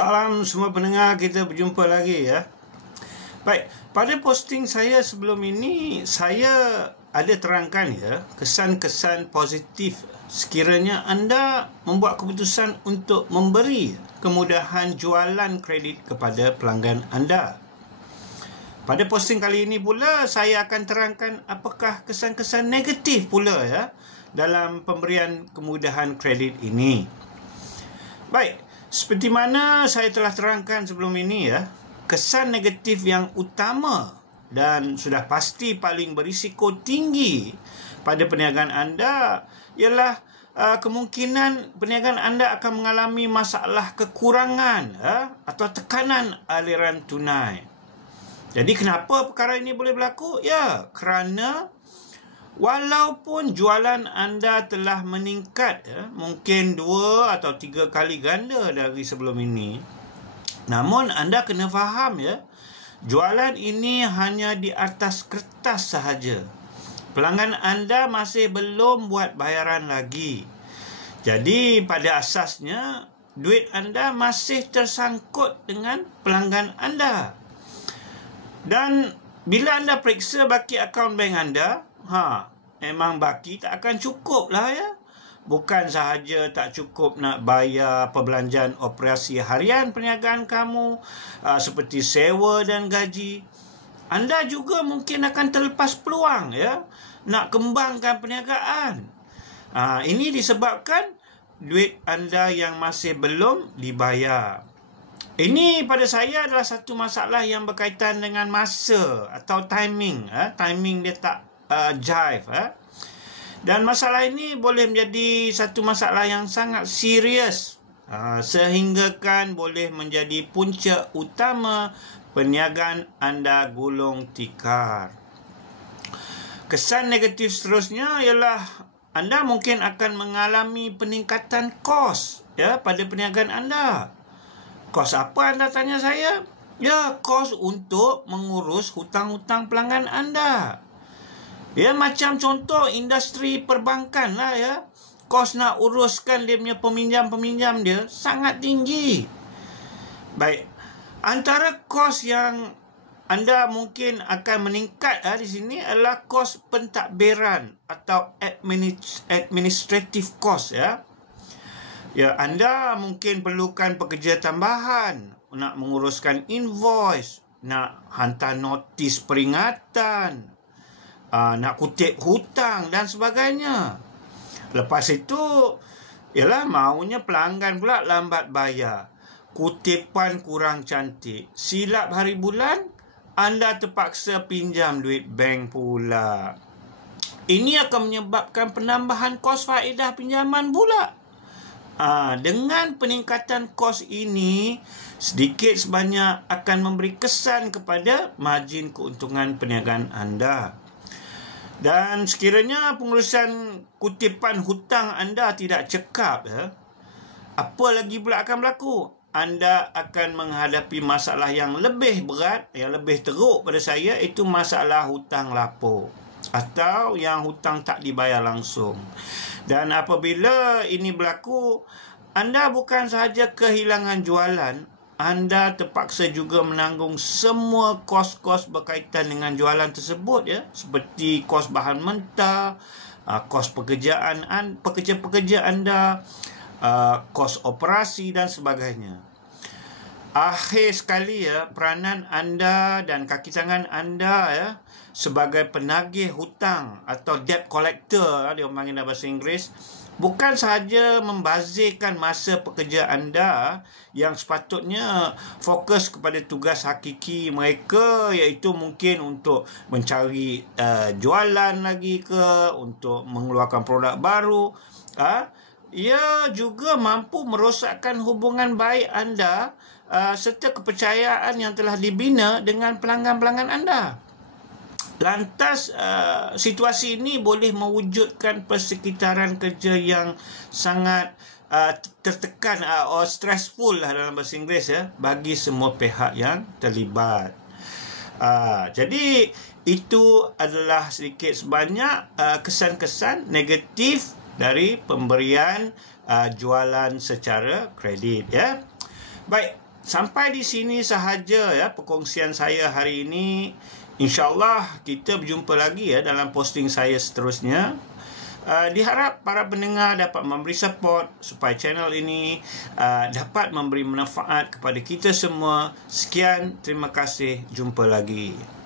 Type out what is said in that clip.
Salam semua pendengar, kita berjumpa lagi ya. Baik, pada posting saya sebelum ini, saya ada terangkan ya, kesan-kesan positif sekiranya anda membuat keputusan untuk memberi kemudahan jualan kredit kepada pelanggan anda. Pada posting kali ini pula, saya akan terangkan apakah kesan-kesan negatif pula ya dalam pemberian kemudahan kredit ini. Baik, seperti mana saya telah terangkan sebelum ini ya, kesan negatif yang utama dan sudah pasti paling berisiko tinggi pada perniagaan anda ialah kemungkinan perniagaan anda akan mengalami masalah kekurangan atau tekanan aliran tunai. Jadi kenapa perkara ini boleh berlaku? Ya, kerana walaupun jualan anda telah meningkat mungkin 2 atau 3 kali ganda dari sebelum ini, namun anda kena faham ya, jualan ini hanya di atas kertas sahaja. Pelanggan anda masih belum buat bayaran lagi. Jadi pada asasnya duit anda masih tersangkut dengan pelanggan anda. Dan bila anda periksa baki akaun bank anda, memang baki tak akan cukup lah ya. Bukan sahaja tak cukup nak bayar perbelanjaan operasi harian perniagaan kamu, seperti sewa dan gaji. Anda juga mungkin akan terlepas peluang ya nak kembangkan perniagaan. Ini disebabkan duit anda yang masih belum dibayar. Ini pada saya adalah satu masalah yang berkaitan dengan masa atau timing. Timing dia tak jive. Dan masalah ini boleh menjadi satu masalah yang sangat serius, sehingga kan boleh menjadi punca utama perniagaan anda gulung tikar. Kesan negatif seterusnya ialah anda mungkin akan mengalami peningkatan kos ya pada perniagaan anda. Kos apa anda tanya saya? Ya, kos untuk mengurus hutang-hutang pelanggan anda. Ya, macam contoh industri perbankan lah ya. Kos nak uruskan dia punya peminjam-peminjam dia sangat tinggi. Baik, antara kos yang anda mungkin akan meningkat di sini adalah kos pentadbiran atau administrative cost ya. Ya, anda mungkin perlukan pekerja tambahan nak menguruskan invoice, nak hantar notis peringatan, nak kutip hutang dan sebagainya. Lepas itu, ialah maunya pelanggan pula lambat bayar. Kutipan kurang cantik. Silap hari bulan, anda terpaksa pinjam duit bank pula. Ini akan menyebabkan penambahan kos faedah pinjaman pula. Dengan peningkatan kos ini, sedikit sebanyak akan memberi kesan kepada margin keuntungan perniagaan anda. Dan sekiranya pengurusan kutipan hutang anda tidak cekap, apa lagi pula akan berlaku? Anda akan menghadapi masalah yang lebih berat, yang lebih teruk pada saya, itu masalah hutang lapuk atau yang hutang tak dibayar langsung. Dan apabila ini berlaku, anda bukan sahaja kehilangan jualan, anda terpaksa juga menanggung semua kos-kos berkaitan dengan jualan tersebut ya, seperti kos bahan mentah, kos pekerja-pekerja anda, kos operasi dan sebagainya. Akhir sekali ya, peranan anda dan kaki tangan anda ya sebagai penagih hutang atau debt collector, dia panggil dalam bahasa Inggeris, bukan sahaja membazirkan masa pekerja anda yang sepatutnya fokus kepada tugas hakiki mereka, iaitu mungkin untuk mencari jualan lagi ke, untuk mengeluarkan produk baru. Ia juga mampu merosakkan hubungan baik anda serta kepercayaan yang telah dibina dengan pelanggan-pelanggan anda. Lantas, situasi ini boleh mewujudkan persekitaran kerja yang sangat tertekan atau stressful lah dalam bahasa Inggeris ya, bagi semua pihak yang terlibat. Jadi, itu adalah sedikit sebanyak kesan-kesan negatif dari pemberian jualan secara kredit ya. Baik, sampai di sini sahaja ya perkongsian saya hari ini. InsyaAllah kita berjumpa lagi ya dalam posting saya seterusnya. Diharap para pendengar dapat memberi support supaya channel ini dapat memberi manfaat kepada kita semua. Sekian, terima kasih, jumpa lagi.